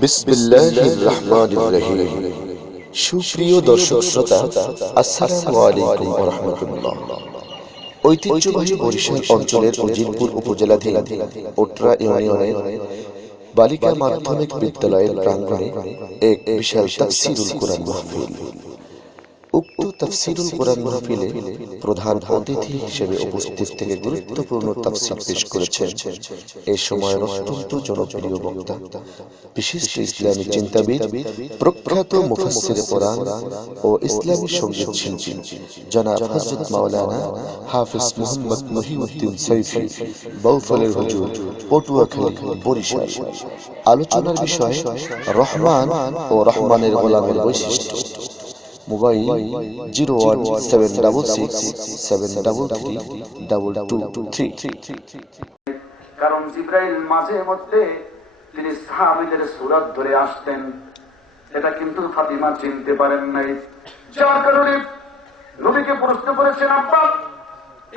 বিসমিল্লাহির রহমানির রহিম। সুপ্রিয় দর্শক শ্রোতা, আসসালামু আলাইকুম ওয়া রাহমাতুল্লাহ। ঐতিহ্যবাহী বরিশাল অঞ্চলের উজিরপুর উপজেলাধীন ওটরা ইউনিয়নের বালিকা মাধ্যমিক বিদ্যালয়ের প্রাঙ্গণে এক বিশাল তাফসীরুল কুরআন মাহফিল। উক্ত তাফসীরুল কুরআন মাহফিলে প্রধান অতিথি হিসেবে উপস্থিত থেকে গুরুত্বপূর্ণ তাফসীর পেশ করেছেন এই সময়ের অত্যন্ত জনপ্রিয় বক্তা, বিশিষ্ট ইসলামী চিন্তাবিদ, প্রখ্যাত মুফাসসিরে কোরআন ও ইসলামী সঙ্গীত শিল্পী জনাব হযরত মাওলানা হাফেজ মুহাম্মদ মহিউদ্দিন সৈফী, বাউফলের হুজুর, পটুয়াখালী, বরিশাল। আলোচনার বিষয় রহমান ও রহমানের গোলামের বৈশিষ্ট্য। মোবাইল 01776733223। কারণ জিবরাইল মাঝে মধ্যে তিনি সাহাবীদের সূরত ধরে আসতেন, এটা কিন্তু ফাতিমা চিনতে পারেন নাই। যার কারণে নবীকে প্রশ্ন করেছেন, আব্বা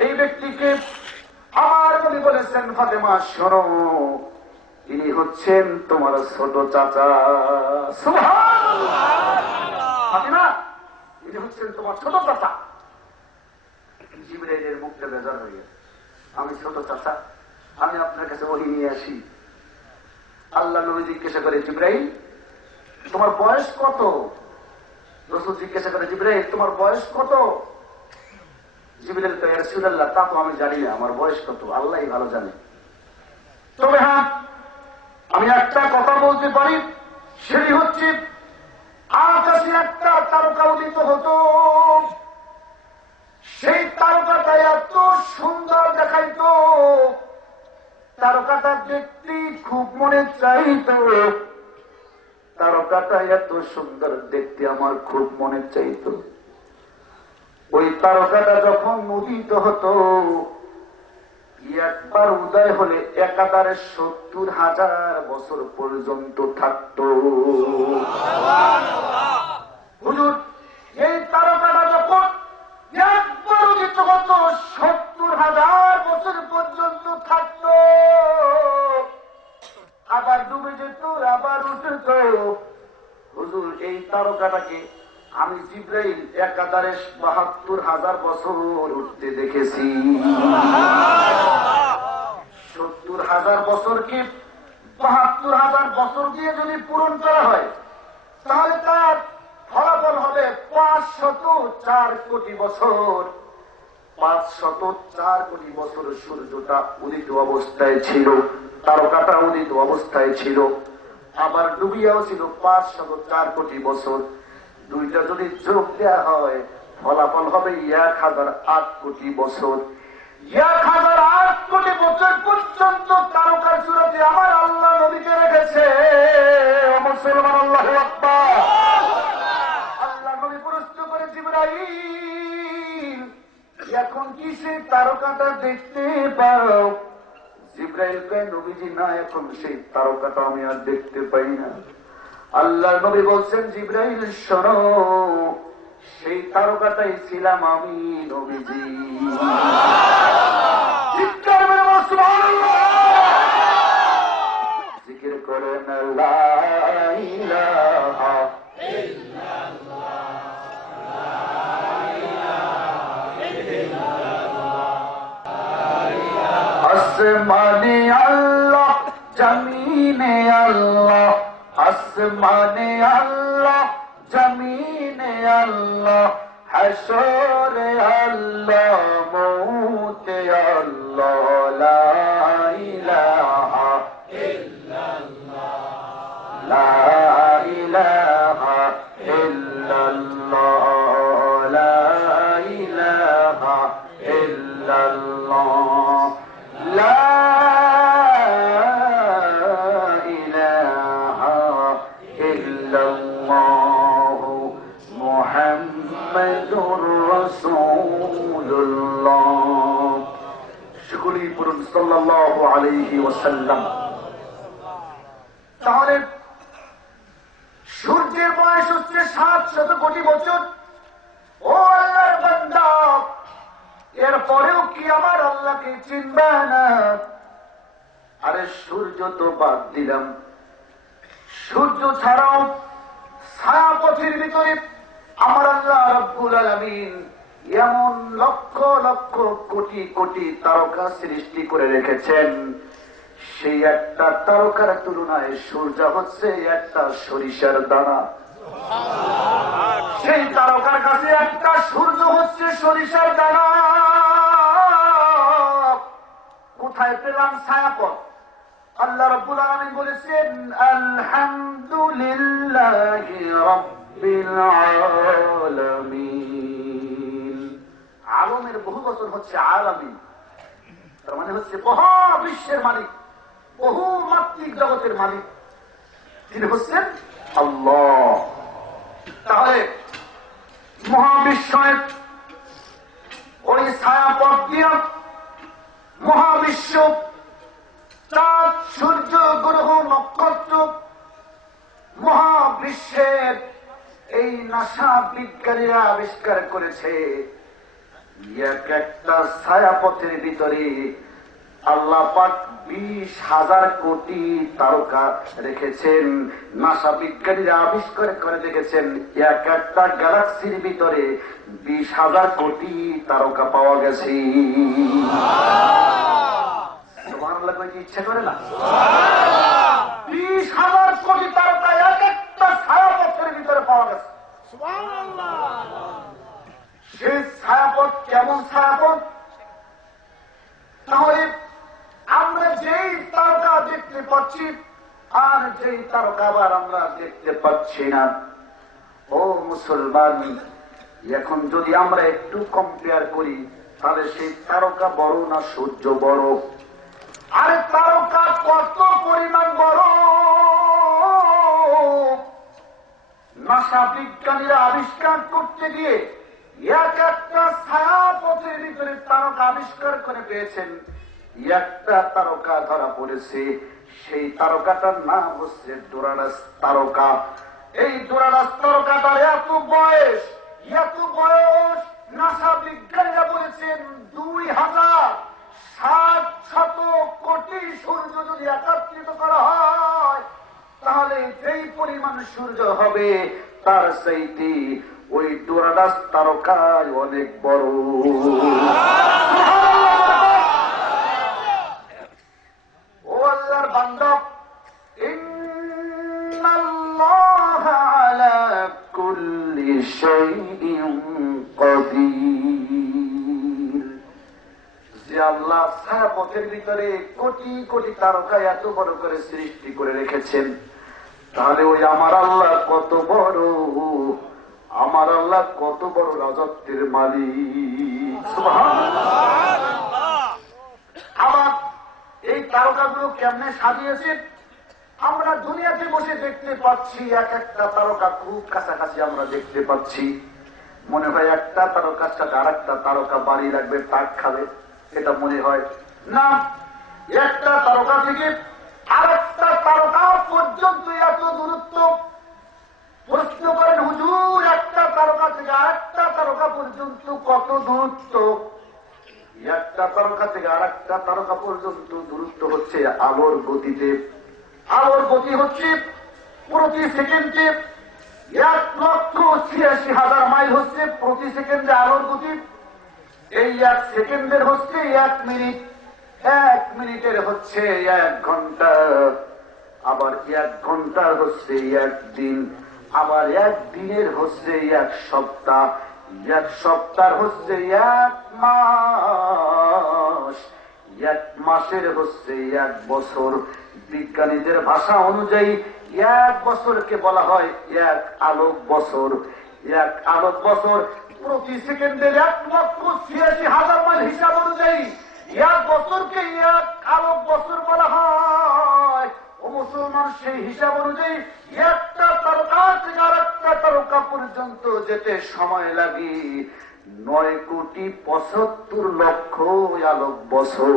এই ব্যক্তিকে? আমার নবী বলেছেন, ফাতিমা শোনো, তিনি হচ্ছেন তোমার ছোট চাচা। সুবহানাল্লাহ। ফাতিমা, তিনি হচ্ছেন তোমার ছোট চাচা। জিবরাইলের মুখটা বেজার হয়ে গেছে, আমি ছোট চাচা, আমি আপনার কাছে ওহী নিয়ে আসি। আল্লাহ নবী জিজ্ঞাসা করে, জিবরাইল তোমার বয়স কত? রাসূল জিজ্ঞাসা করে, জিবরাইল তোমার বয়স কত? জিবরাইল কয়, ইয়া রাসূলুল্লাহ তা তো আমি জানি না, আমার বয়স কত আল্লাহই ভালো জানে। তবে হ্যাঁ, আমি একটা কথা বলতে পারি, সেটি হচ্ছে আকাশে একটা তারকা উদিত হতো, সেই তারকাটা এত সুন্দর দেখাইতো, তারকাটা দেখতে খুব মনে চাইতো, তারকাটা এত সুন্দর দেখতে আমার খুব মনে চাইতো। ওই তারকাটা যখন উদিত হতো, একবার উদয় হলে একাধারে ৭০,০০০ বছর পর্যন্ত থাকতো। হুজুর, এই তারকাটা যখন একবার উদিত হতো ৭০,০০০ বছর পর্যন্ত থাকতো, আবার ডুবে যেত, আবার উঠত। হুজুর, এই তারকাটাকে আমি জিবরাইল একাধারে ৭২,০০০ বছর উঠতে দেখেছি। ৭০,০০০ বছরকে ৭২,০০০ বছর দিয়ে যদি পূরণ করা হয়, তাহলে তার ফলাফল হবে ৫০৪ কোটি বছর। ৫০৪ কোটি বছর সূর্যটা উদিত অবস্থায় ছিল, তারকাটা উদিত অবস্থায় ছিল, আবার ডুবিয়াও ছিল ৫০৪ কোটি বছর। দুইটা যদি যোগ দেওয়া হয়, ফলাফল হবে ১,০০৮ কোটি বছর। ১,০০৮ কোটি বছর পর্যন্ত তারকার সুরতে আমার আল্লাহ নবীকে রেখেছে। মুসলমান, আল্লাহু আকবার। আল্লাহ নবী প্রশ্ন করে, জিবরাইল এখন কি সেই তারকাটা দেখতে পাও? জিবরাইল কয়, নবীজি না, এখন সেই তারকাটা আমি আর দেখতে পাই না। আল্লাহ নবী বলছেন, জিবরাইল শোনো, সেই তারকাটাই ছিলাম আমি নবীজি। চিৎকার মেরে বলো সুবহানাল্লাহ। জিকির করেন লা ইলাহা ইল্লাল্লাহ, লা ইলাহা ইল্লাল্লাহ। আসমানে আল্লাহ, জমিনে আল্লাহ, আসমানে আল্লাহ, জমিনে আল্লাহ, হাশরে আল্লাহ, মৌতে আল্লাহ, লা ইলাহা ইল্লাল্লাহ, লা ইলাহা ইল্লাল্লাহ, লা ইলাহা ইল্লাল্লাহ, লা সাল্লাল্লাহু আলাইহি ওয়াসাল্লাম। তাহলে সূর্যের বয়স হচ্ছে ৭০০ কোটি বছর। ও আল্লাহর বান্দা, এরপরেও কি আমার আল্লাহকে চিনবে না? আরে সূর্য তো বাদ দিলাম, সূর্য ছাড়াও ছায়াপথের ভিতরে আমার আল্লাহ রাব্বুল আলামিন এমন লক্ষ লক্ষ কোটি কোটি তারকা সৃষ্টি করে রেখেছেন, সেই একটা তারকার তুলনায় সূর্য হচ্ছে একটা সরিষার দানা। সেই তারকার কাছে একটা সূর্য হচ্ছে সরিষার দানা। কোথায় পেলাম ছায়াপথ? আল্লাহ রাব্বুল আলামিন বলেছেন আলহামদুলিল্লাহি রাব্বিল আলামিন। আলমের বহু বচন হচ্ছে আলামিন, তার মানে হচ্ছে মহাবিশ্বের মালিক, বহু মাত্রিক জগতের মালিক তিনি হচ্ছেন আল্লাহ। তাহলে মহাবিশ্বের ওই ছায়াপথ দিয়ে মহাবিশ্ব, চাঁদ, সূর্য, গ্রহ, নক্ষত্র, মহাবিশ্বের এই নাসা বিজ্ঞানীরা আবিষ্কার করেছে এক একটা ছায়াপথের ভিতরে আল্লাহ পাক 20,000 কোটি তারকা রেখেছেন। নাসা বিজ্ঞানীরা আবিষ্কার করে দেখেছেন এক একটা গ্যালাক্সির ভিতরে 20,000 কোটি তারকা পাওয়া গেছে। ইচ্ছা করে না? 20,000 কোটি তারকা এক একটা ছায়াপথের ভিতরে পাওয়া গেছে। সেই ছায়াপথ কেমন ছায়াপথ? তাহলে আমরা যেই তারকা দেখতে পাচ্ছি আর যেই তারকা আবার আমরা দেখতে পাচ্ছি না। ও মুসলমান, এখন যদি আমরা একটু কম্পেয়ার করি তাহলে সেই তারকা বড় না সূর্য বড়? আরে তারকা কত পরিমাণ বড়! নাসা বিজ্ঞানীরা আবিষ্কার করতে গিয়ে এক একটা ছায়াপথের ভিতরে তারকা আবিষ্কার করে পেয়েছেন। একটা তারকা ধরা পড়েছে, সেই তারকাটার নাম হচ্ছে ডোরাডাস তারকা। এই ডোরাডাস তারকাটার এত বয়স নাসা বিজ্ঞানীরা বলেছেন 2,700 কোটি সূর্য যদি একত্রিত করা হয় তাহলে যেই পরিমাণ সূর্য হবে তার চাইতে ওই ডোরাডাস তারকায় অনেক বড়। ও আল্লাহর বান্দা, ইন্নাল্লাহা আলা কুল্লি শাইইন কাদির। যে আল্লাহ ছায়াপথের ভিতরে কোটি কোটি তারকা এত বড় করে সৃষ্টি করে রেখেছেন, তাহলে ওই আমার আল্লাহ কত বড়, আমার আল্লাহ কত বড় রাজত্বের মালিক। সুবহানাল্লাহ। আবার এই তারকাগুলো কেমনে সাজিয়েছে আমরা দুনিয়াতে বসে দেখতে পাচ্ছি। এক একটা তারকা খুব কাছাকাছি আমরা দেখতে পাচ্ছি। মনে হয় একটা তারকার সাথে আর একটা তারকা বাড়ি রাখবে, তাক খাবে, এটা মনে হয় না। একটা তারকা থেকে আরেকটা তারকা পর্যন্ত এত দূরত্ব। প্রশ্ন করেন হুজুর, একটা তারকা থেকে আরেকটা তারকা পর্যন্ত কত দূরত্ব? একটা তারকা থেকে আরেকটা তারকা পর্যন্ত দূরত্ব হচ্ছে আলোর গতিতে। আলোর গতি হচ্ছে প্রতি সেকেন্ডে 1,86,000 মাইল হচ্ছে প্রতি সেকেন্ডে আলোর গতি। এই 1 সেকেন্ডের হচ্ছে 1 মিনিট, 1 মিনিটের হচ্ছে 1 ঘন্টা, আবার 1 ঘন্টার হচ্ছে 1 দিন, আবার 1 দিনের হচ্ছে 1 সপ্তাহ, 1 সপ্তাহ হচ্ছে 1 মাস, 1 মাসের হচ্ছে 1 বছর। বিজ্ঞানীদের ভাষা অনুযায়ী 1 বছরকে বলা হয় 1 আলোক বছর। 1 আলোক বছর প্রতি সেকেন্ডের 1,86,000 মাইল হিসাব অনুযায়ী 1 বছরকে 1 আলোক বছর বলা হয়। ও মুসলমান, সেই হিসাব অনুযায়ী একটা তারকা থেকে আরেকটা তারকা পর্যন্ত যেতে সময় লাগে 9,75,00,000 আলোক বছর।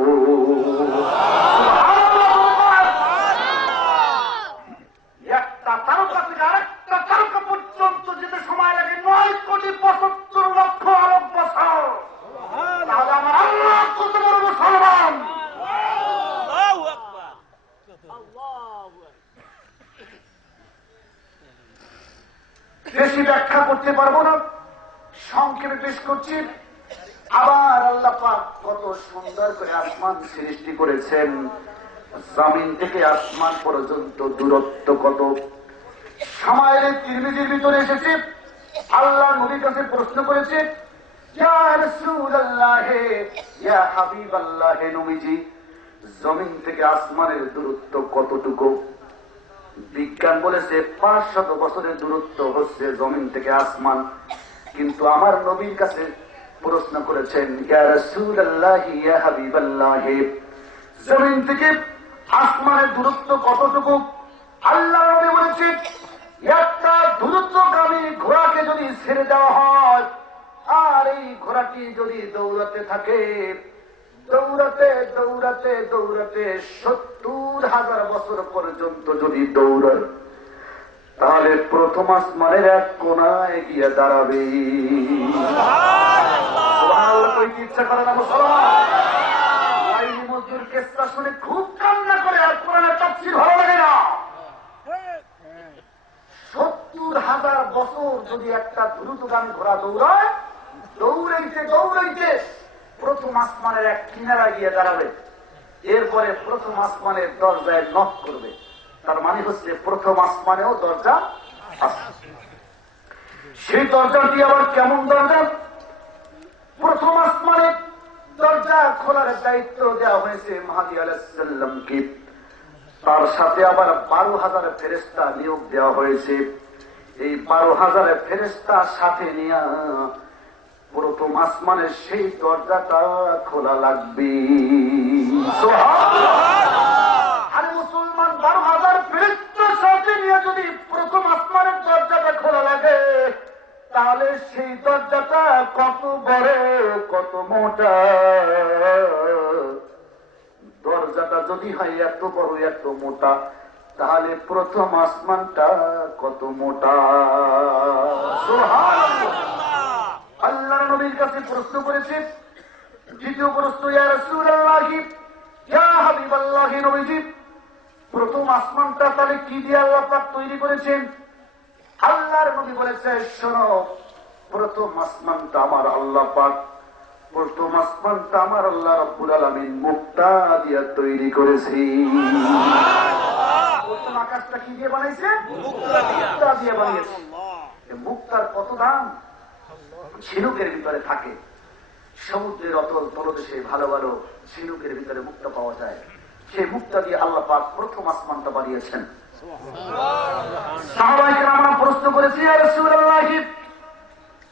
একটা তারকা থেকে আরেকটা তারকা পর্যন্ত যেতে সময় লাগে 9,75,00,000 আলোক বছর। তাহলে আমার আল্লাহ কত বড় মুসলমান! বুঝতে পারবো না, সংক্ষেপে পেশ করছি। আবার আল্লাহ পাক কত সুন্দর করে আসমান সৃষ্টি করেছেন, জমিন থেকে আসমান পর্যন্ত দূরত্ব কত। সময়ের তিরমিজির ভিতরে এসেছে, আল্লাহ নবীর কাছে প্রশ্ন করেছে, ইয়া রাসূলুল্লাহ, ইয়া হাবিবাল্লাহ, হে নবীজি, জমিন থেকে আসমানের দূরত্ব কতটুকু? বিজ্ঞান বলেছে 500 বছরের দূরত্ব হচ্ছে জমিন থেকে আসমান। কিন্তু আমার নবীর কাছে প্রশ্ন করেছেন, ইয়া রাসূলুল্লাহ, ইয়া হাবিবাল্লাহ, জমিন থেকে আসমানের দূরত্ব কতটুকু? আল্লাহ নবী বলেছেন, একটা দ্রুতগামী ঘোড়াকে যদি ছেড়ে দেওয়া হয় আর এই ঘোড়াটি যদি দৌড়াতে থাকে, দৌড়াতে দৌড়াতে দৌড়াতে 70,000 বছর পর্যন্ত যদি দৌড়ায়, তাহলে প্রথম আসমানের এক কোনায় গিয়ে দাঁড়াবে। সুবহানাল্লাহ, কইতে ইচ্ছা করে না মুসলমান? লাইলি মজদুর কেসটা শুনে খুব কান্না করে, আর কোরআনের তাফসীর ভালো লাগে না। 70,000 বছর যদি একটা দ্রুতগামী ঘোড়া দৌড়ায়, দৌড়াইতে দৌড়াইতে প্রথম আসমানের এক কিনারায় গিয়ে দাঁড়াবে, এরপরে প্রথম আসমানের দরজায় নক করবে। তার মানে হচ্ছে প্রথম আসমানেও দরজা আছে। সেই দরজাটি আবার কেমন দরজা? প্রথম আসমানের দরজা খোলার দায়িত্ব দেওয়া হয়েছে মাহদী আলাইহিস সালামকে। তার সাথে আবার 12,000 ফেরেশতা নিয়োগ দেওয়া হয়েছে। এই 12,000 ফেরেশতা সাথে নিয়ে প্রথম আসমানের সেই দরজাটা খোলা লাগবে। আরে মুসলমান, 12,000 ফেরেশতার সাথে নিয়ে যদি প্রথম আসমানের দরজাটা খোলা লাগে, তাহলে সেই দরজাটা কত বড়, কত মোটা। দরজাটা যদি হয় এত বড়, এত মোটা, তাহলে প্রথম আসমানটা কত মোটা। সুবহানাল্লাহ। আল্লাহ নবীর কাছে প্রশ্ন করেছে, দ্বিতীয় প্রশ্ন, ইয়া রাসূলুল্লাহ, ইয়া হাবিবাল্লাহ, নবীজি, প্রথম আসমানটা তাহলে কি দিয়ে আল্লাহ পাক তৈরি করেছেন? আল্লাহর নবী বলেছে, শোনো, প্রথম আসমানটা আমার আল্লাহ পাক, প্রথম আসমানটা আমার আল্লাহ রাব্বুল আলামিন মুক্তা দিয়ে তৈরি করেছি। প্রথম আকাশটা কি দিয়ে বানাইছে? মুক্তা দিয়ে বানিয়েছে। মুক্তার কত দাম! ঝিনুকের ভিতরে থাকে, সমুদ্রের অতল তলদেশে ভালো ভালো ঝিনুকের ভিতরে মুক্তা পাওয়া যায়। সেই মুক্তা দিয়ে আল্লাহ পাক প্রথম আসমানটা বানিয়েছেন। সাহাবায়ে কেরামরা প্রশ্ন করেছে, ইয়া রাসূলুল্লাহ,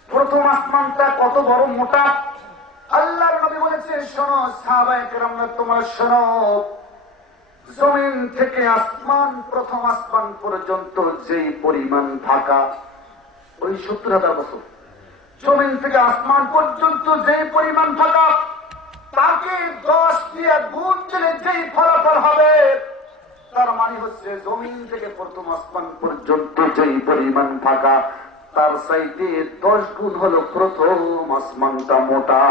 প্রথম আসমানটা কত বড় মোটা? আল্লাহর নবী বলেছে, শোনো সাহাবায়ে কেরামরা, তোমরা শোনো, জমিন থেকে আসমান, প্রথম আসমান পর্যন্ত যেই পরিমাণ ফাঁকা, ওই 70,000 বছর। জমিন থেকে আসমান পর্যন্ত যেই পরিমাণ ফাঁকা, তাকে 10 দিয়ে গুণ দিলে যেই ফলাফল হবে, তার মানে হচ্ছে জমিন থেকে প্রথম আসমান পর্যন্ত যেই পরিমাণ ফাঁকা, তার চাইতে 10 গুণ হলো প্রথম আসমানটা মোটা।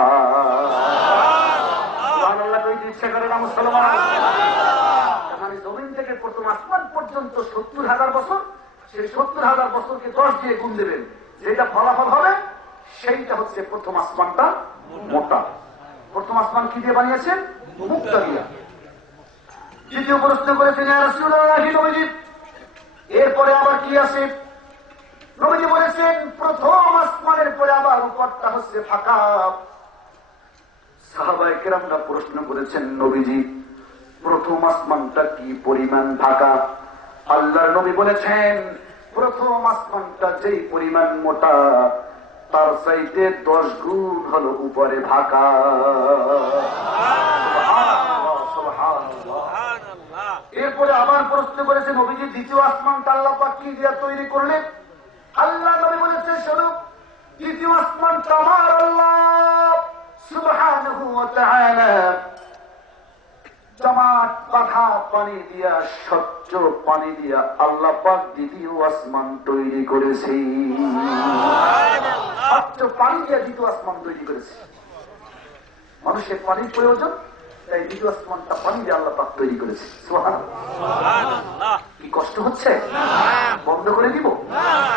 সুবহানাল্লাহ, কইতে ইচ্ছা করে না মুসলমান? মানে জমিন থেকে প্রথম আসমান পর্যন্ত 70,000 বছর, সেই 70,000 বছরকে 10 দিয়ে গুণ দেবেন, যেটা ফলাফল হবে সেইটা হচ্ছে প্রথম আসমানটা মোটা। প্রথম আসমান কি দিয়ে বানিয়েছেন? মুক্তা দিয়া। দ্বিতীয় প্রশ্ন করেছেন, ইয়া রাসূলুল্লাহ, নবীজি, এরপরে আবার কি আছে? নবীজি বলেছেন, প্রথম আসমানের পরে আবার উপরটা হচ্ছে ফাঁকা। সাহাবায়ে কেরামরা প্রশ্ন করেছেন, নবীজি, প্রথম আসমানটা কি পরিমাণ ফাঁকা? আল্লাহর নবী বলেছেন, প্রথম আসমানটা যেই পরিমাণ মোটা, তার চাইতে 10 গুণ হলো উপরে ফাঁকা। এরপরে আবার প্রশ্ন করেছে, নবীজি, দ্বিতীয় আসমানটা আল্লাহ পাক কি দিয়ে তৈরি করলেন? আল্লাহ নবী বলেছে, শোনো, দ্বিতীয় আসমানটা আমার আল্লাহ সুবহানাহু ওয়া তাআলা জমাট বাঁধা পানি দিয়া, স্বচ্ছ পানি দিয়া আল্লাহ পাক দ্বিতীয় আসমান তৈরি করেছে। স্বচ্ছ পানি দিয়া দ্বিতীয় আসমান তৈরি করেছে। মানুষের পানির প্রয়োজন, তাই দ্বিতীয় আসমানটা পানি দিয়ে আল্লাহ পাক তৈরি করেছে। সুবহানাল্লাহ। কি কষ্ট হচ্ছে? বন্ধ করে দিব?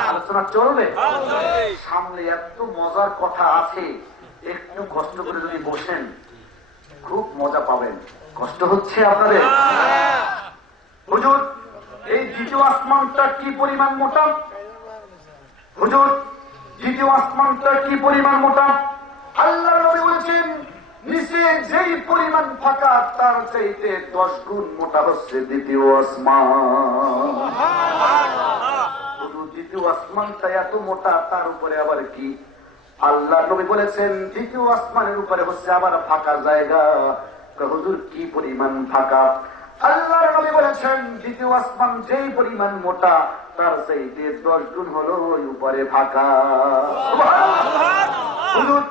আলোচনা চলবে। সামনে এত মজার কথা আছে, একটু কষ্ট করে যদি বসেন খুব মজা পাবেন। কষ্ট হচ্ছে আপনাদের? হুজুর, এই দ্বিতীয় আসমানটা কি পরিমাণ মোটা? হুজুর, দ্বিতীয় আসমানটা কি পরিমাণ মোটা? আল্লাহ নবী বলেছেন, নিচে যেই পরিমাণ ফাঁকা তার চাইতে 10 গুণ মোটা হচ্ছে দ্বিতীয় আসমান। দ্বিতীয় আসমানটা এত মোটা, তার উপরে আবার কি? আল্লাহ নবী বলেছেন, দ্বিতীয় আসমানের উপরে হচ্ছে আবার ফাঁকা জায়গা। হুজুর, কি পরিমাণ ফাঁকা? আল্লাহ নবী বলেছেন, দ্বিতীয় আসমান যেই পরিমাণ মোটা তার চাইতে 10 গুণ হলো ওই উপরে ফাঁকা। হুজুর,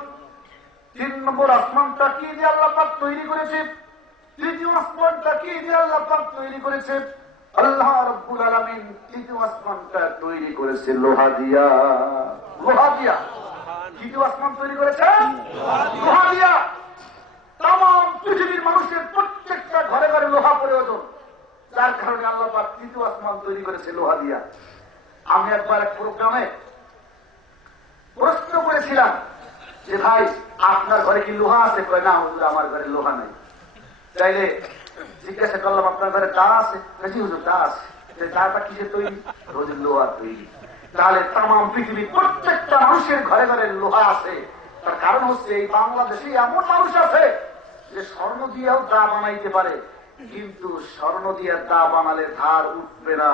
3 নম্বর আসমানটা কি দিয়ে আল্লাহ পাক তৈরি করেছে? তৃতীয় আসমানটা কি দিয়ে আল্লাহ পাক তৈরি করেছে? আল্লাহ রাব্বুল আলামিন তৃতীয় আসমানটা তৈরি করেছে লোহা দিয়া। লোহা দিয়া তৃতীয় আসমান তৈরি করেছেন লোহা দিয়া। তামাম পৃথিবীর মানুষের প্রত্যেকটা ঘরে ঘরে লোহা প্রয়োজন, যার কারণে আল্লাহ পাক তৃতীয় আসমান তৈরি করেছে লোহা দিয়া। আমি একবার এক প্রোগ্রামে প্রশ্ন করেছিলাম যে, ভাই আপনার ঘরে কি লোহা আছে? কয় না হুজুর, আমার ঘরে লোহা নেই। চাইলে জিজ্ঞাসা করলাম, আপনার ঘরে তার আছে? জি হুজুর, তার আছে। তারটা কিসের তৈরি? হুজুর, লোহা তৈরি। তাহলে তামাম পৃথিবীর প্রত্যেকটা মানুষের ঘরে ঘরে লোহা আছে। তার কারণ হচ্ছে এই বাংলাদেশে এমন মানুষ আছে যে স্বর্ণ দিয়েও দা বানাইতে পারে, কিন্তু স্বর্ণ দিয়ে দা বানালে ধার উঠবে না,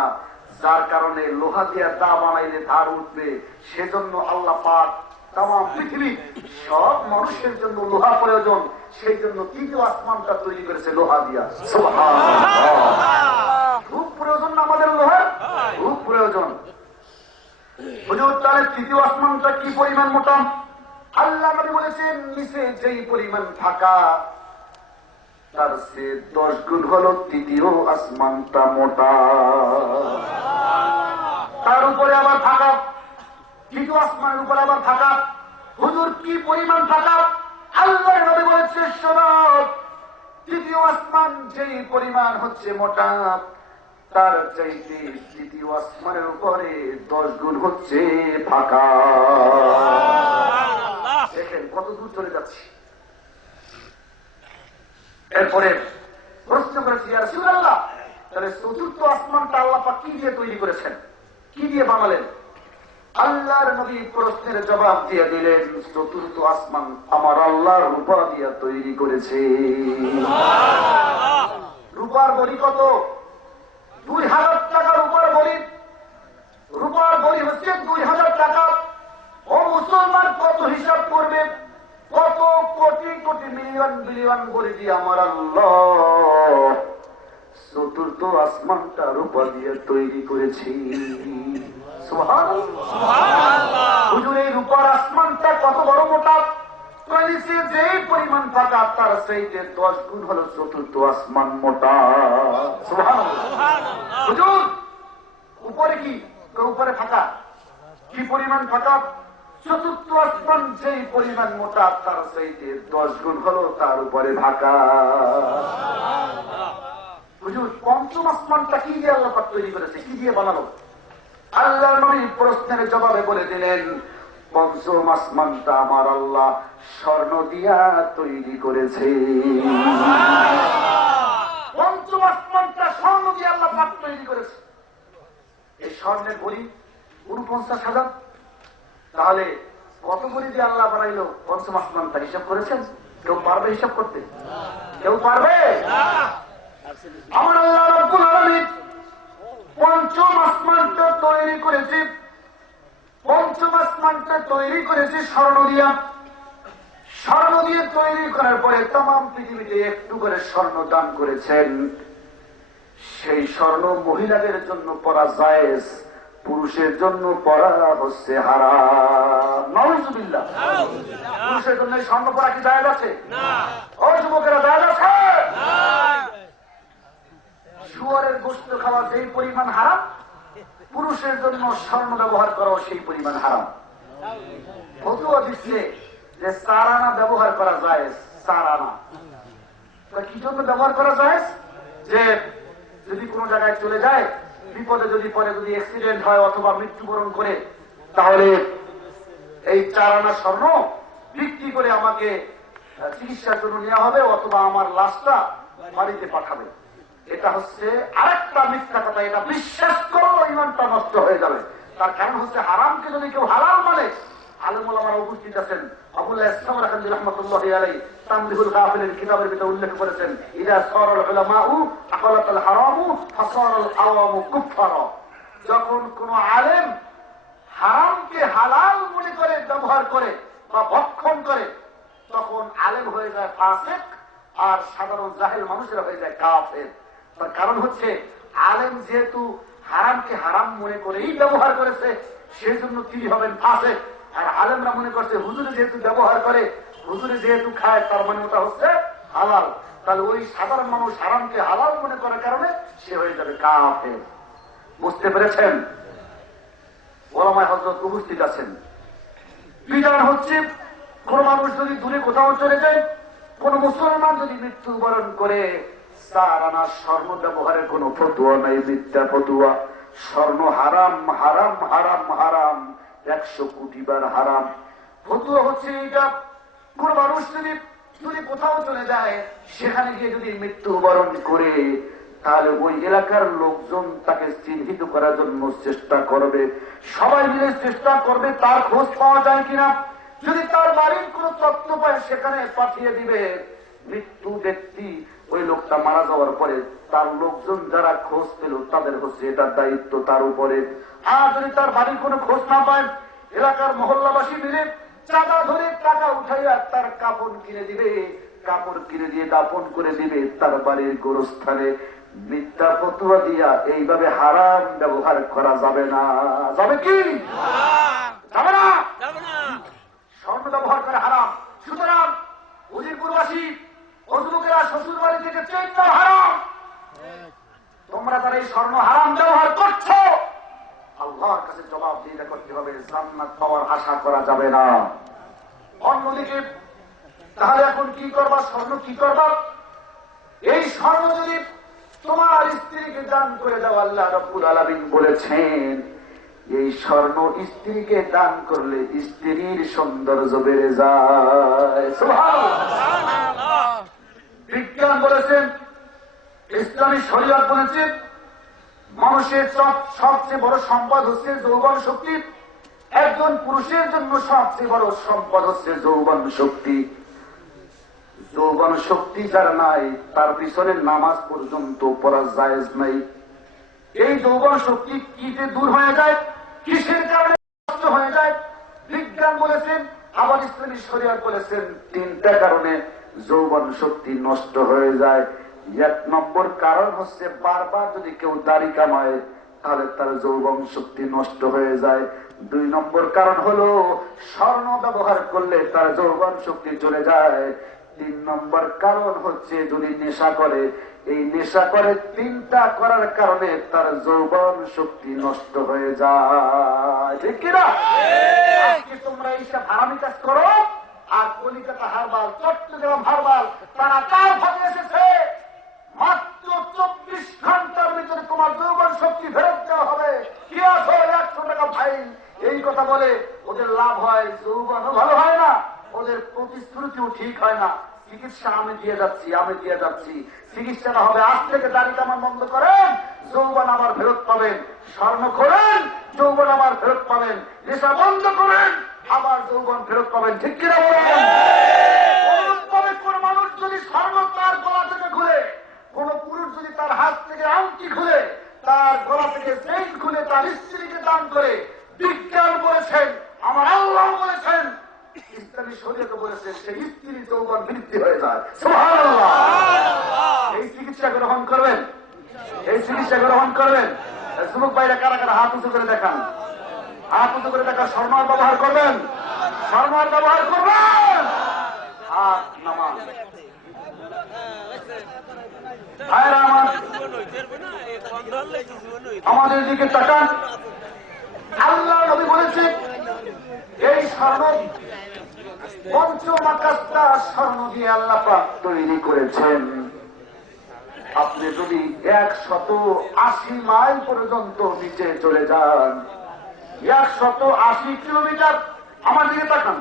যার কারণে লোহা দিয়ে দা বানাইলে ধার উঠবে। সেজন্য আল্লাহ পাক তামাম পৃথিবী সব মানুষের জন্য লোহা প্রয়োজন, সেই জন্য তৃতীয় আসমানটা তৈরি করেছে লোহা দিয়া। খুব প্রয়োজন না আমাদের লোহার? খুব প্রয়োজন। হুজুর, তাহলে তৃতীয় আসমানটা কি পরিমাণ মোটা? আল্লাহ নবী বলেছেন, নিচে যেই পরিমাণ ফাঁকা তার চেয়ে 10 গুণ হলো তৃতীয় আসমানটা মোটা। তার উপরে আবার ফাঁকা, তৃতীয় আসমানের উপরে আবার ফাঁকা। হুজুর, কি পরিমাণ ফাঁকা? আল্লাহ নবী বলেছে, শোনো, তৃতীয় আসমান যেই পরিমাণ হচ্ছে মোটা তার চাইতে তৃতীয় আসমানের উপরে 10 গুণ হচ্ছে ফাঁকা। দেখেন কত দূর চলে যাচ্ছি। এরপরে প্রশ্ন করেছি, ইয়া রাসূলুল্লাহ, তাহলে চতুর্থ আসমানটা আল্লাহ পাক কি দিয়ে তৈরি করেছেন, কি দিয়ে বানালেন? আল্লাহর নবী প্রশ্নের জবাব দিয়ে দিলেন, চতুর্থ আসমান আমার আল্লাহ রূপা দিয়ে তৈরি করেছে। রূপার বড়ি কত? 2000 টাকা রূপার বড়ি। রূপার বড়ি হচ্ছে 2000 টাকা। ও মুসলমান, কত হিসাব করবে? কত কোটি কোটি মিলিয়ন বিলিয়ন বড়ি দিয়ে আমার আল্লাহ চতুর্থ আসমানটা রূপা দিয়ে তৈরি করেছি। হুজুর, এই রূপার আসমানটা কত বড় মোটা? নিচে যে পরিমাণ ফাঁকা তার চাইতে 10 গুণ হলো চতুর্থ আসমান মোটা। হুজুর, উপরে কি? উপরে ফাঁকা। কি পরিমাণ ফাঁকা? চতুর্থ আসমান যেই পরিমাণ মোটা তার চাইতে 10 গুণ হলো তার উপরে ফাঁকা। হুজুর, পঞ্চম আসমানটা কি দিয়ে আল্লাহ পাক তৈরি করেছে, কি দিয়ে বানালো? আল্লাহ নবী প্রশ্নের জবাবে বলে দিলেন, পঞ্চম আসমানটা আমার আল্লাহ স্বর্ণ দিয়া তৈরি করেছে। পঞ্চম আসমানটা স্বর্ণ দিয়ে আল্লাহ পাক তৈরি করেছে। এই স্বর্ণের ভরি 49,000। তাহলে কত ভরি দিয়ে আল্লাহ বানাইলো পঞ্চম আসমানটা? হিসাব করেছেন? কেউ পারবে হিসাব করতে? কেউ পারবে? আমার আল্লাহ রাব্বুল আলামিন পঞ্চম আসমানটা তৈরি করেছে। পঞ্চম আসমানটা তৈরি করেছে স্বর্ণ দিয়া। স্বর্ণ দিয়ে তৈরি করার পরে তামাম পৃথিবীতে একটু করে স্বর্ণ দান করেছেন। সেই স্বর্ণ মহিলাদের জন্য পরা জায়েজ, পুরুষের জন্য পরা হচ্ছে হারাম। নাউযুবিল্লাহ। পুরুষের জন্য স্বর্ণ পরা কি জায়েজ আছে? ও যুবকেরা, জায়েজ আছে? শুয়োরের গোশত খাওয়া যেই পরিমাণ হারাম, পুরুষের জন্য স্বর্ণ ব্যবহার করাও সেই পরিমাণ হারাম। ফতোয়া দিচ্ছে যে 4 আনা ব্যবহার করা যায়। 4 আনা কি জন্য ব্যবহার করা যায়? যে যদি কোনো জায়গায় চলে যায় বিপদে যদি পরে যদি অ্যাক্সিডেন্ট হয় অথবা মৃত্যুবরণ করে, তাহলে এই 4 আনা স্বর্ণ বিক্রি করে আমাকে চিকিৎসার জন্য নেওয়া হবে অথবা আমার লাশটা বাড়িতে পাঠাবে। এটা হচ্ছে আরেকটা মিথ্যা কথা। এটা বিশ্বাস করলো ইমানটা নষ্ট হয়ে যাবে। তার কারণ হচ্ছে হারামকে যদি কেউ হালাল মানে, আলেম ওলামারা উপস্থিত আছেন, আবুল্লাহ ইসলাম রাহমাতুল্লাহি রাহমাতুল্লাহি আলাইহি তানবিহুল গাফিলের কিতাবের ভিতরে উল্লেখ করেছেন, ইদা সারাল উলামাউ আকালাতাল হারামু ফাসারাল আওয়ামু কুফারা। যখন কোন আলেম হারামকে হালাল মনে করে ব্যবহার করে বা ভক্ষণ করে, তখন আলেম হয়ে যায় ফাসিক আর সাধারণ জাহেল মানুষেরা হয়ে যায় কাফের। তার কারণ হচ্ছে আলেম যেহেতু হারামকে হারাম মনে করেই ব্যবহার করেছে, সেই জন্য তিনি হবেন ফাসিক। আর আলেমরা মনে করছে হুজুরে যেহেতু ব্যবহার করে, হুজুরে যেহেতু খায়, তার মানে ওটা হচ্ছে হালাল। তাহলে ওই সাধারণ মানুষ হারামকে হালাল মনে করার কারণে সে হয়ে যাবে কাফের। বুঝতে পেরেছেন? ওলামায়ে হযরত উপস্থিত আছেন। বিধান হচ্ছে কোন মানুষ যদি দূরে কোথাও চলে যায়, কোন মুসলমান যদি মৃত্যুবরণ করে, 4 আনা স্বর্ণ ব্যবহারের কোন ফতোয়া নাই, মিথ্যা ফতোয়া। স্বর্ণ হারাম হারাম হারাম হারাম, 100 কোটি বার হারাম। ফতোয়া হচ্ছে এটা, কোন মানুষ যদি দূরে কোথাও চলে যায়, সেখানে গিয়ে যদি মৃত্যুবরণ করে, তাহলে ওই এলাকার লোকজন তাকে চিহ্নিত করার জন্য চেষ্টা করবে। সবাই মিলে চেষ্টা করবে তার খোঁজ পাওয়া যায় কিনা। যদি তার বাড়ির কোন তথ্য পায়, সেখানে পাঠিয়ে দিবে। মৃত্যু ব্যক্তি ওই লোকটা মারা যাওয়ার পরে তার লোকজন যারা খোঁজ পেল, তাদের হচ্ছে এটার দায়িত্ব তার উপরে। আর যদি তার বাড়ির কোনো খোঁজ না পায়, এলাকার মহল্লাবাসী মিলে চাঁদা ধরে টাকা উঠাইয়া তার কাপড় কিনে দিবে, কাপড় কিনে দিয়ে দাফন করে দিবে তার বাড়ির গোরস্থানে। মিথ্যা ফতোয়া দিয়া এইভাবে হারাম ব্যবহার করা যাবে না। যাবে কি? যাবে না। স্বর্ণ ব্যবহার করে হারাম। সুতরাং উজিরপুরবাসী যুবকেরা শ্বশুর বাড়ি থেকে চৈত্য হারাম, তোমরা তারা এই স্বর্ণ হারাম ব্যবহার করছো, আল্লাহর কাছে জবাব দিয়ে করতে হবে। জান্নাত পাওয়ার আশা করা যাবে না। অন্যদিকে তাহলে এখন কি করবা? স্বর্ণ কি করবা? এই স্বর্ণ যদি তোমার স্ত্রীকে দান করে দাও, আল্লাহ রাব্বুল আলামিন বলেছেন এই স্বর্ণ স্ত্রীকে দান করলে স্ত্রীর সৌন্দর্য বেড়ে যায়। সুবহানাল্লাহ। বিজ্ঞান বলেছেন, ইসলামী শরীয়ত বলেছে, মানুষের সবচেয়ে বড় সম্পদ হচ্ছে যৌবন শক্তি। একজন পুরুষের জন্য সবচেয়ে বড় সম্পদ হচ্ছে যৌবন শক্তি। যৌবন শক্তি যার নাই, তার পিছনে নামাজ পর্যন্ত পড়া জায়েজ নাই। এই যৌবন শক্তি কিতে দূর হয়ে যায়, কিসের কারণে নষ্ট হয়ে যায়? বিজ্ঞান বলেছেন, আবার ইসলামী শরীয়ত বলেছেন, 3টা কারণে যৌবন শক্তি নষ্ট হয়ে যায়। 1 নম্বর কারণ হচ্ছে বারবার যদি কেউ দাড়ি কামায়, তাহলে তার যৌবন শক্তি নষ্ট হয়ে যায়। 2 নম্বর কারণ হলো স্বর্ণ ব্যবহার করলে তার যৌবন শক্তি চলে যায়। 3 নম্বর কারণ হচ্ছে যদি নেশা করে, এই নেশা করে 3টা করার কারণে তার যৌবন শক্তি নষ্ট হয়ে যায়। ঠিক কিনা? আজকে তোমরা এইসব হারামি কাজ করো, আর কলিকাতা হারবাল, চট্টগ্রাম হারবাল, তারা কার ভাগে এসেছে? মাত্র 24 ঘন্টার ভিতরে তোমার যৌবন শক্তি ফেরত দেওয়া হবে। কি আছে 100 টাকা ফাইন, এই কথা বলে ওদের লাভ হয়, যৌবনও ভালো হয় না, ওদের প্রতিশ্রুতিও ঠিক হয় না। চিকিৎসা আমি দিয়ে যাচ্ছি, চিকিৎসা না হবে, আজ থেকে দাড়ি কামান বন্ধ করেন, যৌবন আবার ফেরত পাবেন। স্বর্ণ করেন, যৌবন আবার ফেরত পাবেন। নেশা বন্ধ করেন, আবার যৌবন ফেরত পাবেন। ঠিক কিনা বলেন? অনুরূপভাবে কোন মানুষ যদি স্বর্ণ তার গলা থেকে খুলে, কোন পুরুষ যদি তার হাত থেকে আংটি খুলে, তার গলা থেকে চেইন খুলে তার স্ত্রীকে দান করে, বিজ্ঞান বলেছেন, আমার আল্লাহ বলেছেন, ইসলামী শরীয়ত বলেছেন, সেই স্ত্রীর যৌবন বৃদ্ধি হয়ে যায়। সুবহানাল্লাহ। এই চিকিৎসা গ্রহণ করবেন, এই চিকিৎসা গ্রহণ করবেন। যুবক ভাইরা কারা কারা হাত উঁচু করে দেখান, হাত উঁচু করে দেখা। স্বর্ণার ব্যবহার করবেন, স্বর্ণার ব্যবহার করবেন। হাত নামান। ভাইরা আমার, আমাদের দিকে তাকান। আল্লাহ নবী বলেছে এই স্বর্ণ পঞ্চমাকাশটা স্বর্ণ দিয়ে আল্লাহ পাক তৈরি করেছেন। আপনি যদি 180 মাইল পর্যন্ত নিচে চলে যান, 180 কিলোমিটার, আমার দিকে তাকান,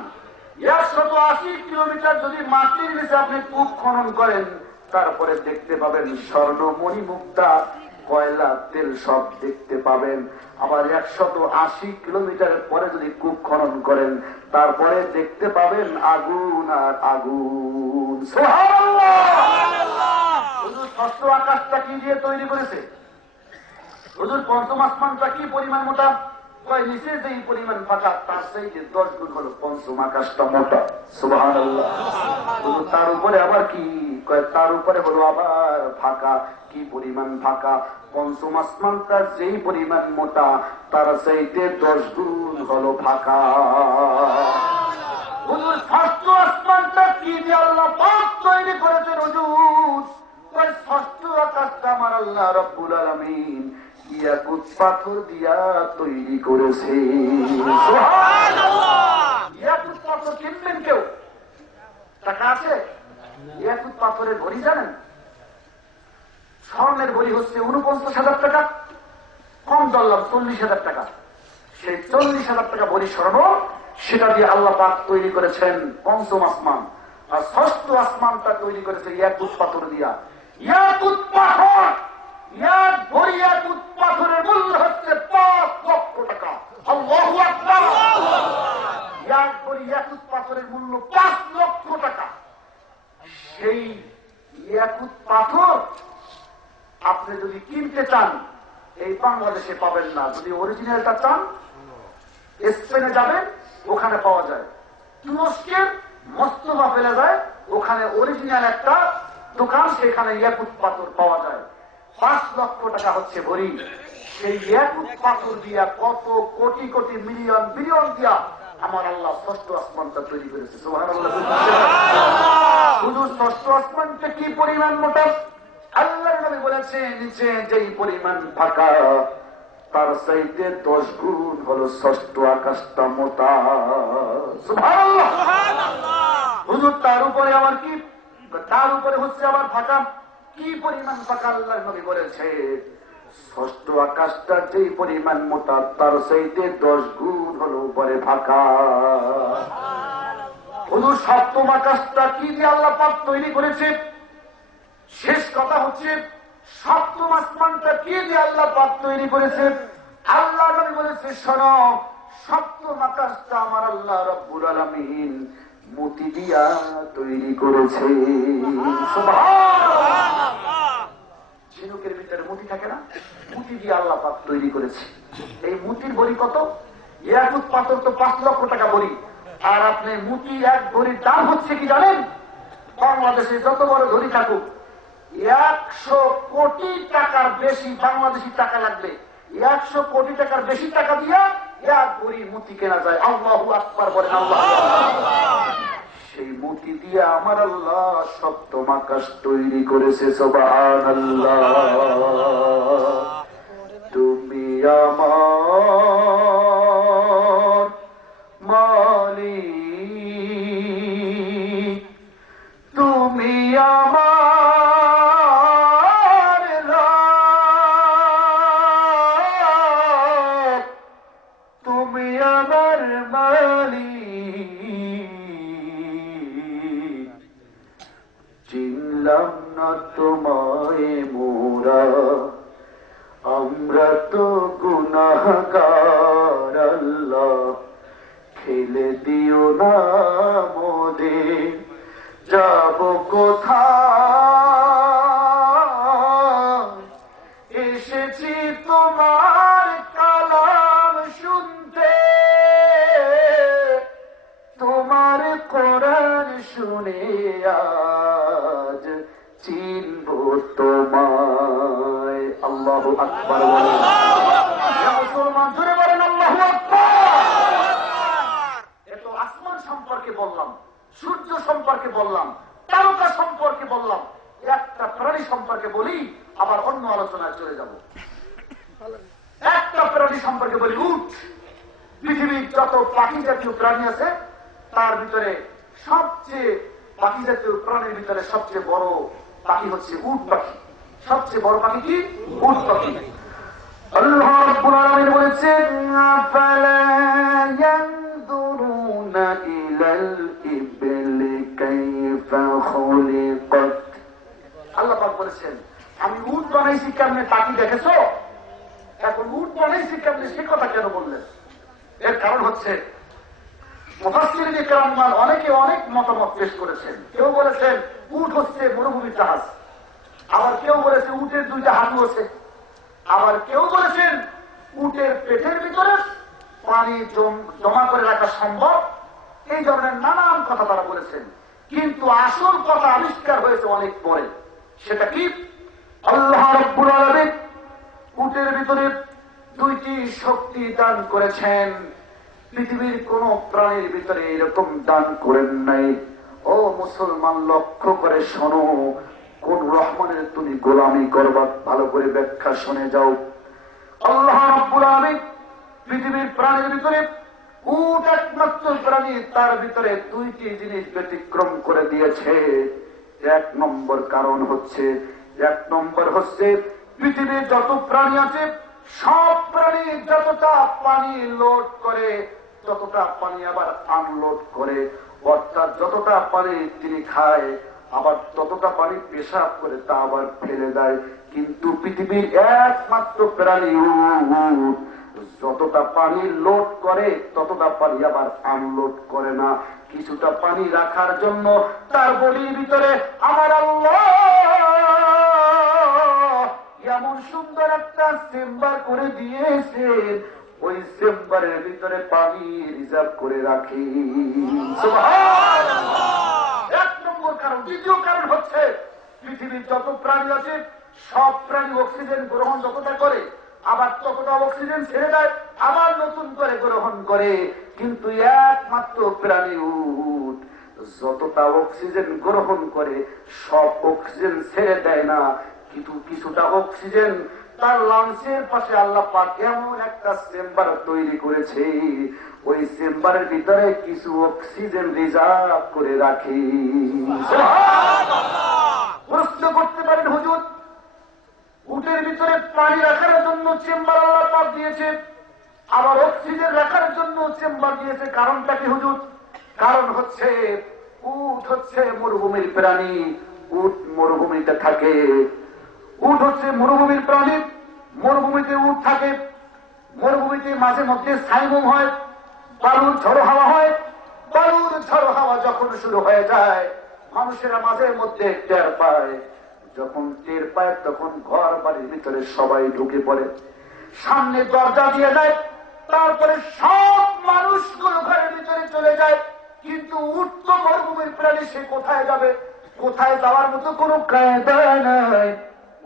180 কিলোমিটার যদি মাটির নিচে আপনি কূপ খনন করেন, তারপরে দেখতে পাবেন স্বর্ণ, মণি, মুক্তা, কয়লা, তেল সব দেখতে পাবেন। আবার 180 কিলোমিটারের পরে যদি কূপ খনন করেন, তারপরে দেখতে পাবেন আগুন আর আগুন। হুজুর ষষ্ঠ আকাশটা কি দিয়ে তৈরি করেছে? হুজুর পঞ্চম আসমানটা কি পরিমাণ মোটা? কয় নিচে যেই পরিমাণ ফাঁকা, তার চাইতে 10 গুণ হলো পঞ্চম আকাশটা মোটা। সুবহানাল্লাহ। হুজুর তার উপরে আবার কি? কয় তার উপরে হলো আবার ফাঁকা। কি পরিমাণ ফাঁকা? পঞ্চম আসমানটা যেই পরিমাণ মোটা, তার চাইতে 10 গুণ হলো ফাঁকা। হুজুর ষষ্ঠ আসমানটা কি দিয়ে আল্লাহ পাক তৈরি করেছেন? হুজুর কয় ষষ্ঠ আকাশটা আমার আল্লাহ রাব্বুল আলামিন ইয়াকুত পাথর দিয়া তৈরি করেছে। ইয়াকুত পাথর কিনবেন কেউ? টাকা আছে? ইয়াকুত পাথরের ভরি জানেন? স্বর্ণের ভরি হচ্ছে 49,000 টাকা, কম ধরলাম 40,000 টাকা। সেই 40,000 টাকা ভরি স্বর্ণ, সেটা দিয়ে আল্লাহ পাক তৈরি করেছেন পঞ্চম আসমান। আর ষষ্ঠ আসমানটা তৈরি করেছে ইয়াকুত পাথর দিয়া। ইয়াকুত পাথর, এক ভরি ইয়াকুত পাথরের মূল্য হচ্ছে 5 লক্ষ টাকা। আল্লাহু আকবার। এক ভরি ইয়াকুত পাথরের মূল্য 5 লক্ষ টাকা। সেই ইয়াকুত পাথর আপনি যদি কিনতে চান, এই বাংলাদেশে পাবেন না। যদি অরিজিনালটা চান, স্পেনে যাবেন, ওখানে পাওয়া যায়। তুরস্কের মোস্তফা ফেলে যায়, ওখানে অরিজিনাল একটা দোকান, সেখানে ইয়াকুত পাথর পাওয়া যায়। 5 লক্ষ টাকা হচ্ছে ভরি। সেই ইয়াকুত পাথর দিয়া কত কোটি কোটি মিলিয়ন বিলিয়ন দিয়া আমার আল্লাহ ষষ্ঠ আসমানটা তৈরি করেছে। সুবহানাল্লাহ। হুজুর ষষ্ঠ আসমানটা কি পরিমাণ মোটা? আল্লাহর নবী বলেছে নিচে যেই পরিমাণ ফাঁকা, তার চাইতে 10 গুণ হলো ষষ্ঠ আকাশটা মোটা। সুবহানাল্লাহ। হুজুর তার উপরে আবার কি? তার উপরে হচ্ছে আবার ফাঁকা। কি পরিমাণ ফাঁকা? আল্লাহর নবী বলেছে ষষ্ঠ আকাশটা যেই পরিমাণ মোটা, তার চাইতে 10 গুণ হলো উপরে ফাঁকা। হুজুর সপ্তম আকাশটা কি দিয়ে আল্লাহ পাক তৈরি করেছে? শেষ কথা হচ্ছে সপ্তম আসমানটা কি দিয়ে আল্লাহ পাক তৈরি করেছে? আল্লাহ নবী বলেছে শোনো, সপ্তম আকাশটা আমার আল্লাহ রাব্বুল আলামিন মতি দিয়া তৈরি করেছে। সুবহানাল্লাহ। ঝিনুকের ভিতরে মুতি থাকে না, মুতি দিয়ে আল্লাহ পাক তৈরি করেছে। এই মুতির ভরি কত? ইয়াকুত পাথর তো 5 লক্ষ টাকা ভরি। আর আপনি মুতি এক ভরির দাম হচ্ছে কি জানেন? বাংলাদেশে যত বড় ধরি থাকুক, 100 কোটি টাকার বেশি বাংলাদেশি টাকা লাগবে। 100 কোটি টাকার বেশি টাকা দিয়া এক ভরি মুতি কেনা যায়। আল্লাহু আকবার বলেন। আল্লাহ। সেই মুতি দিয়ে আমার আল্লাহ সপ্তম আকাশ তৈরি করেছে। সুবহানাল্লাহ। তুমি আমার মালিক, তুমি আমার রব, তুমি আমার মালিক। চিনলাম না তোমায় মোরা, আমরা তো গুনাহগার। আল্লাহ ফেলে দিও না মোদের, যাব কোথায়? এসেছি তোমার কালাম শুনতে, তোমার কোরআন শুনে আজ চিনব তোমায়। আল্লাহু আকবার বলেন। মুসলমান জুড়ে বলেন আল্লাহু আকবার। এত আসমান সম্পর্কে বললাম, সূর্য সম্পর্কে বললাম, তারকা সম্পর্কে বললাম, একটা প্রাণী সম্পর্কে বলি, আবার অন্য আলোচনায় চলে যাব। একটা প্রাণী সম্পর্কে বলি, উট। পৃথিবীর যত পাখি জাতীয় প্রাণী আছে, তার ভিতরে সবচেয়ে পাখি জাতীয় প্রাণীর ভিতরে সবচেয়ে বড় পাখি হচ্ছে উট পাখি। সবচেয়ে বড় পাখি কি? উট পাখি। আল্লাহ রাব্বুল আলামিন বলেছেন আফালা ইয়ানদুরুনা ইলাল ইবলি কাইফা খুলিকাত। আল্লাহ পাক বলেছেন আমি উট বানাইছি কেমনে পাখি দেখেছো? এখন উট বানাইছি কেমনে সে কথা কেন বললেন? এর কারণ হচ্ছে মুফাসসিরিনে কেরাম অনেকে অনেক মতামত পেশ করেছেন। কেউ বলেছেন উট হচ্ছে মরুভূমির জাহাজ, আবার কেউ বলেছে উটের দুইটা হাঁটু আছে, আবার কেউ বলেছেন উটের পেটের ভিতরে পানি জমা করে রাখা সম্ভব। এই ধরনের নানান কথা তারা বলেছেন, কিন্তু আসল কথা আবিষ্কার হয়েছে অনেক পরে। সেটা কি? আল্লাহ রাব্বুল আলামিন উটের ভিতরে দুইটি শক্তি দান করেছেন। পৃথিবীর কোন প্রাণীর ভিতরে এরকম দান করেন নাই। ও মুসলমান, লক্ষ্য করে শোনো, কোন রহমানের তুমি গোলামি করবা, ভালো করে ব্যাখ্যা শুনে যাও। আল্লাহ রাব্বুল আলামিন পৃথিবীর প্রাণীর ভিতরে উট একমাত্র প্রাণী, তার ভিতরে দুইটি জিনিস ব্যতিক্রম করে দিয়েছে। এক নম্বর হচ্ছে পৃথিবীর যত প্রাণী আছে সব প্রাণী যতটা পানি লোড করে ততটা পানি আবার আনলোড করে, অর্থাৎ যতটা পানি তিনি খায় আবার ততটা পানি পেশাব করে তা আবার ফেলে দেয়। কিন্তু পৃথিবীর একমাত্র প্রাণী উট যতটা পানি লোড করে ততটা পানি আবার আনলোড করে না। কিছুটা পানি রাখার জন্য তার বডির ভিতরে আমার আল্লাহ এমন সুন্দর একটা চেম্বার করে দিয়েছে, ওই চেম্বারের ভিতরে পানি রিজার্ভ করে রাখি। এক নম্বর কারণ। দ্বিতীয় কারণ হচ্ছে পৃথিবীর যত প্রাণী আছে সব প্রাণী অক্সিজেন গ্রহণ যতটা করে আবার ততটা অক্সিজেন ছেড়ে দেয়, আবার নতুন করে গ্রহণ করে। কিন্তু একমাত্র প্রাণী উট যতটা অক্সিজেন গ্রহণ করে সব অক্সিজেন ছেড়ে দেয় না, কিন্তু কিছুটা অক্সিজেন তার লাঞ্চের পাশে আল্লাহ পাক এমন একটা চেম্বার তৈরি করেছে, ওই চেম্বারের ভিতরে কিছু অক্সিজেন রিজার্ভ করে রাখি। প্রশ্ন করতে পারেন হুজুর, উটের ভিতরে পানি রাখার জন্য চেম্বার আল্লাহ পাক দিয়েছে, আবার অক্সিজেন রাখার জন্য চেম্বার দিয়েছে, কারণটা কি হুজুর? কারণ হচ্ছে উট হচ্ছে মরুভূমির প্রাণী, উট মরুভূমিতে থাকে। উট হচ্ছে মরুভূমির প্রাণী, মরুভূমিতে উট থাকে। মরুভূমিতে মাঝে মধ্যে ছাইমুম হয়, বালুর ঝড়ো হাওয়া হয়। বালুর ঝড়ো হাওয়া যখন শুরু হয়ে যায় মানুষেরা মাঝে মধ্যে টের পায়। যখন টের পায় তখন ঘর বাড়ির ভিতরে সবাই ঢুকে পড়ে, সামনে দরজা দিয়ে দেয়, তারপরে সব মানুষগুলো ঘরের ভিতরে চলে যায়। কিন্তু উট তো মরুভূমির প্রাণী, সে কোথায় যাবে? কোথায় যাওয়ার মতো কোনো কায়দা নাই।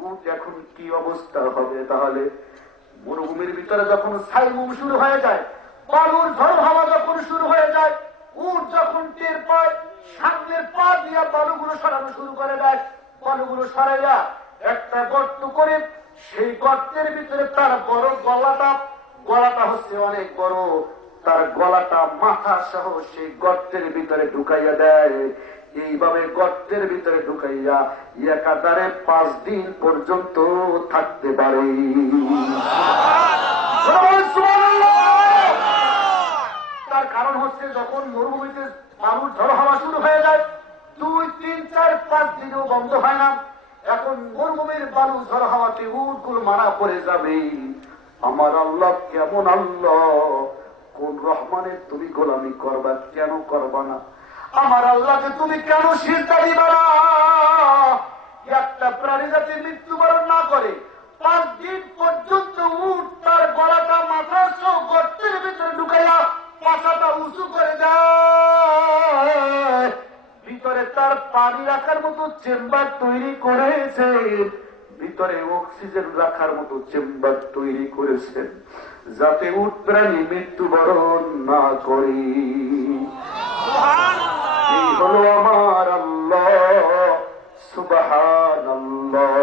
উট এখন কি অবস্থা হবে তাহলে? মরুভূমির ভিতরে যখন ছাইমুম শুরু হয়ে যায়, বালুর ঝড় হাওয়া যখন শুরু হয়ে যায়, উট যখন টের পায় সামনের পা দিয়া বালুগুলো সরানো শুরু করে দেয়। বালুগুলো সরাইয়া একটা গর্ত করে, সেই গর্তের ভিতরে তার বড় গলাটা হচ্ছে অনেক বড়, তার গলাটা মাথা সহ সেই গর্তের ভিতরে ঢুকাইয়া দেয়। এইভাবে গর্তের ভিতরে ঢুকাইয়া একাধারে 5 দিন পর্যন্ত থাকতে পারে। তার কারণ হচ্ছে যখন মরুভূমিতে বালুর ঝড় হাওয়া শুরু হয়ে যায় 2, 3, 4, 5 দিনও বন্ধ হয় না। এখন মরুভূমির বালু ঝড় হাওয়াতে উটগুলো মারা পড়ে যাবে। আমার আল্লাহ কেমন আল্লাহ, কোন রহমানের তুমি গোলামি করবা, কেন করবা না? আমার আল্লাহকে তুমি কেন সিজদা দিবা না? একটা প্রাণী যাতে মৃত্যুবরণ না করে 5 দিন পর্যন্ত উট তার গলাটা মাথা সহ গর্তের ভিতরে ঢুকাইয়া মাথাটা উঁচু করে যায়, ভিতরে তার পানি রাখার মতো চেম্বার তৈরি করেছে, ভিতরে অক্সিজেন রাখার মতো চেম্বার তৈরি করেছেন, যাতে উট প্রাণী মৃত্যুবরণ না করে। এই হলো আমার আল্লাহ, সুবহানাল্লাহ।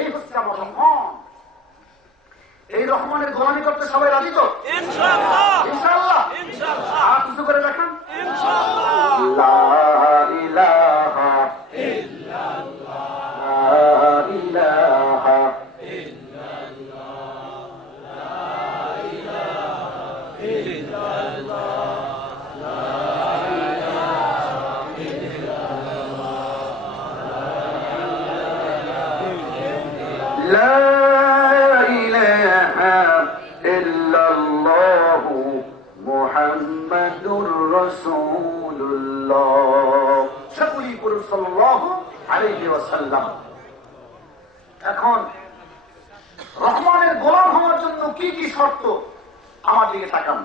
এই হচ্ছে আমার রহমান। এই রহমানের গোলামি করতে সবাই রাজি তো? ইনশাআল্লাহ, ইনশাআল্লাহ, ইনশাআল্লাহ। আর কিছু করে দেখেন, ইনশাআল্লাহ। লা ইলাহা ইল্লাল্লাহ। করুন সাল্লাল্লাহু আলাইহি ওয়াসাল্লাম। এখন রহমানের গোলাম হওয়ার জন্য কি কি শর্ত, আমার দিকে তাকান।